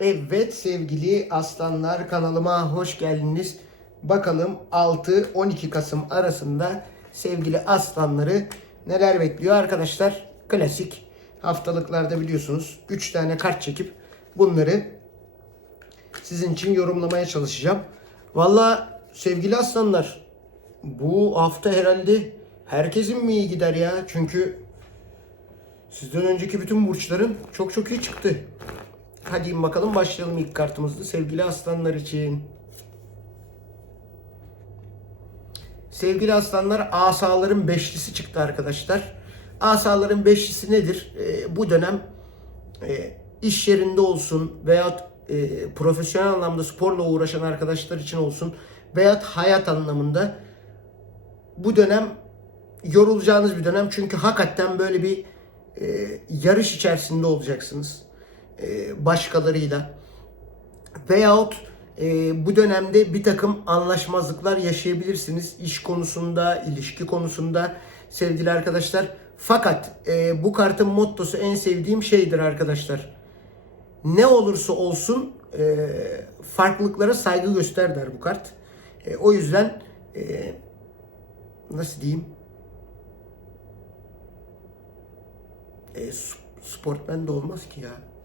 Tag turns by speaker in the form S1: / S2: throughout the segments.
S1: Evet sevgili aslanlar kanalıma hoş geldiniz. Bakalım 6-12 Kasım arasında sevgili aslanları neler bekliyor arkadaşlar? Klasik haftalıklarda biliyorsunuz 3 tane kart çekip bunları sizin için yorumlamaya çalışacağım. Valla sevgili aslanlar bu hafta herhalde herkesin mi iyi gider ya? Çünkü sizden önceki bütün burçların çok çok iyi çıktı. Hadi bakalım başlayalım ilk kartımızda sevgili aslanlar için. Sevgili aslanlar asaların beşlisi çıktı arkadaşlar. Asaların beşlisi nedir? Ee, bu dönem e, iş yerinde olsun veya e, profesyonel anlamda sporla uğraşan arkadaşlar için olsun veya hayat anlamında bu dönem yorulacağınız bir dönem. Çünkü hakikaten böyle bir e, yarış içerisinde olacaksınız. E, başkalarıyla. Veyahut e, bu dönemde bir takım anlaşmazlıklar yaşayabilirsiniz. iş konusunda, ilişki konusunda sevgili arkadaşlar. Fakat e, bu kartın mottosu en sevdiğim şeydir arkadaşlar. Ne olursa olsun farklılıklara saygı göster der bu kart. O yüzden nasıl diyeyim? E, sp- sportmen de olmaz ki ya.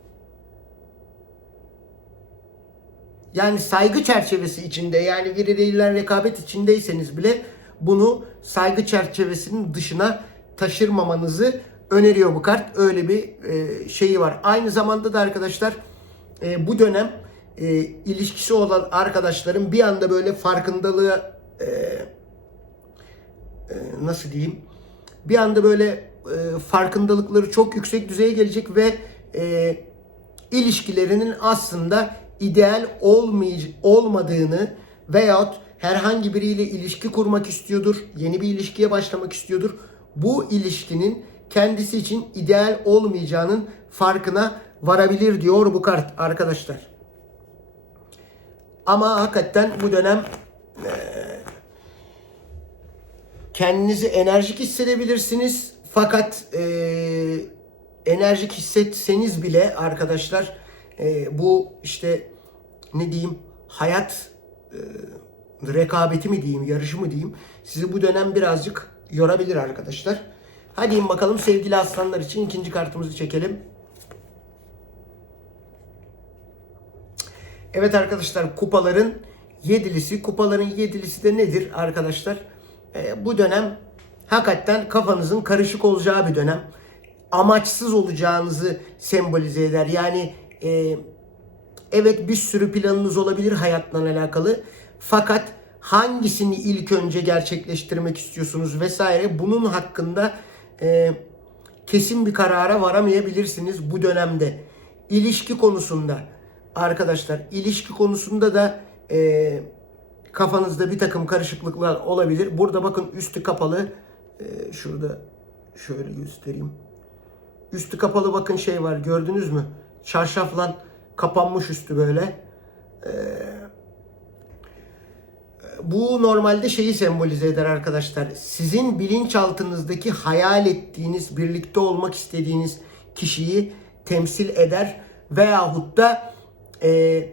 S1: Yani saygı çerçevesi içinde yani birileriyle rekabet içindeyseniz bile bunu saygı çerçevesinin dışına taşırmamanızı öneriyor bu kart. Öyle bir e, şeyi var. Aynı zamanda da arkadaşlar e, bu dönem e, ilişkisi olan arkadaşların bir anda böyle farkındalığı e, e, nasıl diyeyim bir anda böyle e, farkındalıkları çok yüksek düzeye gelecek ve e, ilişkilerinin aslında ideal olmay- olmadığını veyahut herhangi biriyle ilişki kurmak istiyordur, yeni bir ilişkiye başlamak istiyordur. Bu ilişkinin kendisi için ideal olmayacağının farkına varabilir diyor bu kart arkadaşlar. Ama hakikaten bu dönem kendinizi enerjik hissedebilirsiniz. Fakat e, enerjik hissetseniz bile arkadaşlar e, bu işte ne diyeyim hayat e, rekabeti mi diyeyim yarışı mı diyeyim sizi bu dönem birazcık yorabilir arkadaşlar. Hadi bakalım sevgili aslanlar için ikinci kartımızı çekelim. Evet arkadaşlar kupaların yedilisi. Kupaların yedilisi de nedir arkadaşlar? Ee, bu dönem hakikaten kafanızın karışık olacağı bir dönem. Amaçsız olacağınızı sembolize eder. Yani e, evet bir sürü planınız olabilir hayatla alakalı. Fakat hangisini ilk önce gerçekleştirmek istiyorsunuz vesaire bunun hakkında e, kesin bir karara varamayabilirsiniz bu dönemde. İlişki konusunda arkadaşlar ilişki konusunda da e, kafanızda bir takım karışıklıklar olabilir. Burada bakın üstü kapalı e, şurada şöyle göstereyim. Üstü kapalı bakın şey var gördünüz mü? Çarşafla kapanmış üstü böyle. Bu normalde şeyi sembolize eder arkadaşlar. Sizin bilinçaltınızdaki hayal ettiğiniz, birlikte olmak istediğiniz kişiyi temsil eder. Veyahut da e,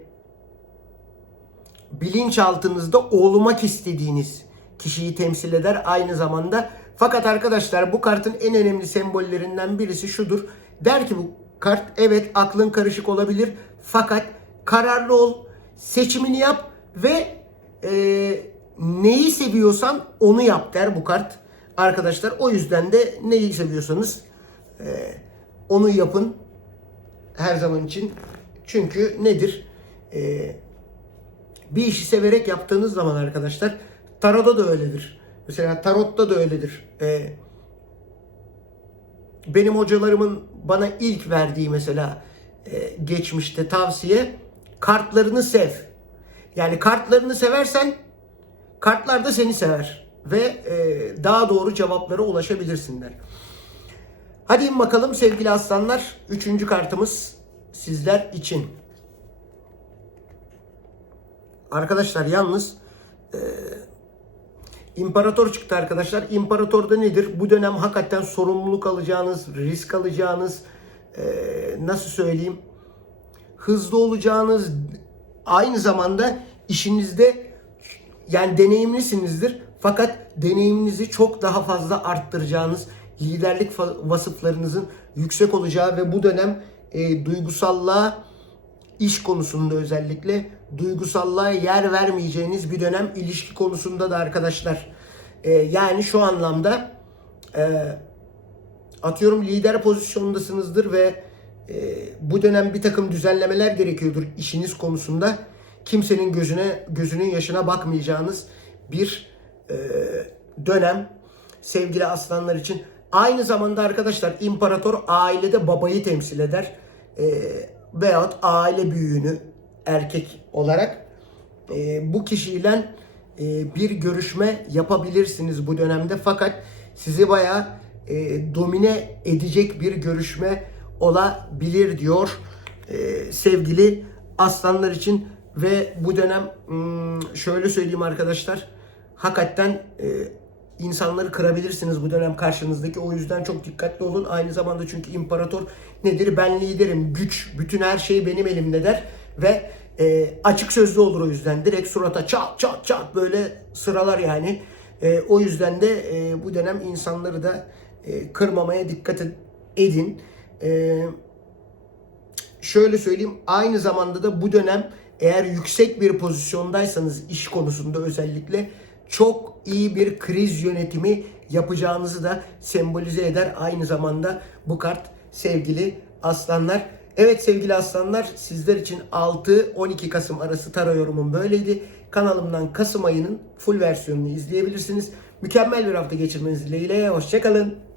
S1: bilinçaltınızda olmak istediğiniz kişiyi temsil eder aynı zamanda. Fakat arkadaşlar bu kartın en önemli sembollerinden birisi şudur. Der ki bu kart evet aklın karışık olabilir fakat kararlı ol, seçimini yap ve e, neyi seviyorsan onu yap der bu kart. Arkadaşlar o yüzden de neyi seviyorsanız e, onu yapın her zaman için. Çünkü nedir? E, bir işi severek yaptığınız zaman arkadaşlar tarotta da öyledir. Mesela tarotta da öyledir. Ee, benim hocalarımın bana ilk verdiği mesela e, geçmişte tavsiye kartlarını sev. Yani kartlarını seversen kartlar da seni sever ve e, daha doğru cevaplara ulaşabilirsinler. Hadi bakalım sevgili aslanlar. Üçüncü kartımız sizler için. Arkadaşlar yalnız e, İmparator çıktı arkadaşlar. İmparator da nedir? Bu dönem hakikaten sorumluluk alacağınız, risk alacağınız, e, nasıl söyleyeyim, hızlı olacağınız aynı zamanda işinizde yani deneyimlisinizdir. Fakat deneyiminizi çok daha fazla arttıracağınız, liderlik vasıflarınızın yüksek olacağı ve bu dönem e, duygusallığa iş konusunda özellikle duygusallığa yer vermeyeceğiniz bir dönem ilişki konusunda da arkadaşlar. E, yani şu anlamda e, atıyorum lider pozisyondasınızdır ve e, bu dönem bir takım düzenlemeler gerekiyordur işiniz konusunda. Kimsenin gözüne gözünün yaşına bakmayacağınız bir e, dönem sevgili aslanlar için. Aynı zamanda arkadaşlar imparator ailede babayı temsil eder. E, veyahut aile büyüğünü erkek olarak e, bu kişiyle e, bir görüşme yapabilirsiniz bu dönemde. Fakat sizi bayağı e, domine edecek bir görüşme olabilir diyor e, sevgili aslanlar için ve bu dönem hmm, şöyle söyleyeyim arkadaşlar hakikaten e, insanları kırabilirsiniz bu dönem karşınızdaki. O yüzden çok dikkatli olun. Aynı zamanda çünkü imparator nedir? Ben liderim, güç, bütün her şey benim elimde der ve e, açık sözlü olur o yüzden. Direkt surata çat çat çat böyle sıralar yani. E, o yüzden de e, bu dönem insanları da e, kırmamaya dikkat ed- edin. E, şöyle söyleyeyim aynı zamanda da bu dönem eğer yüksek bir pozisyondaysanız iş konusunda özellikle çok iyi bir kriz yönetimi yapacağınızı da sembolize eder aynı zamanda bu kart sevgili aslanlar. Evet sevgili aslanlar sizler için 6-12 Kasım arası tara yorumum böyleydi. Kanalımdan Kasım ayının full versiyonunu izleyebilirsiniz. Mükemmel bir hafta geçirmeniz dileğiyle. Hoşçakalın.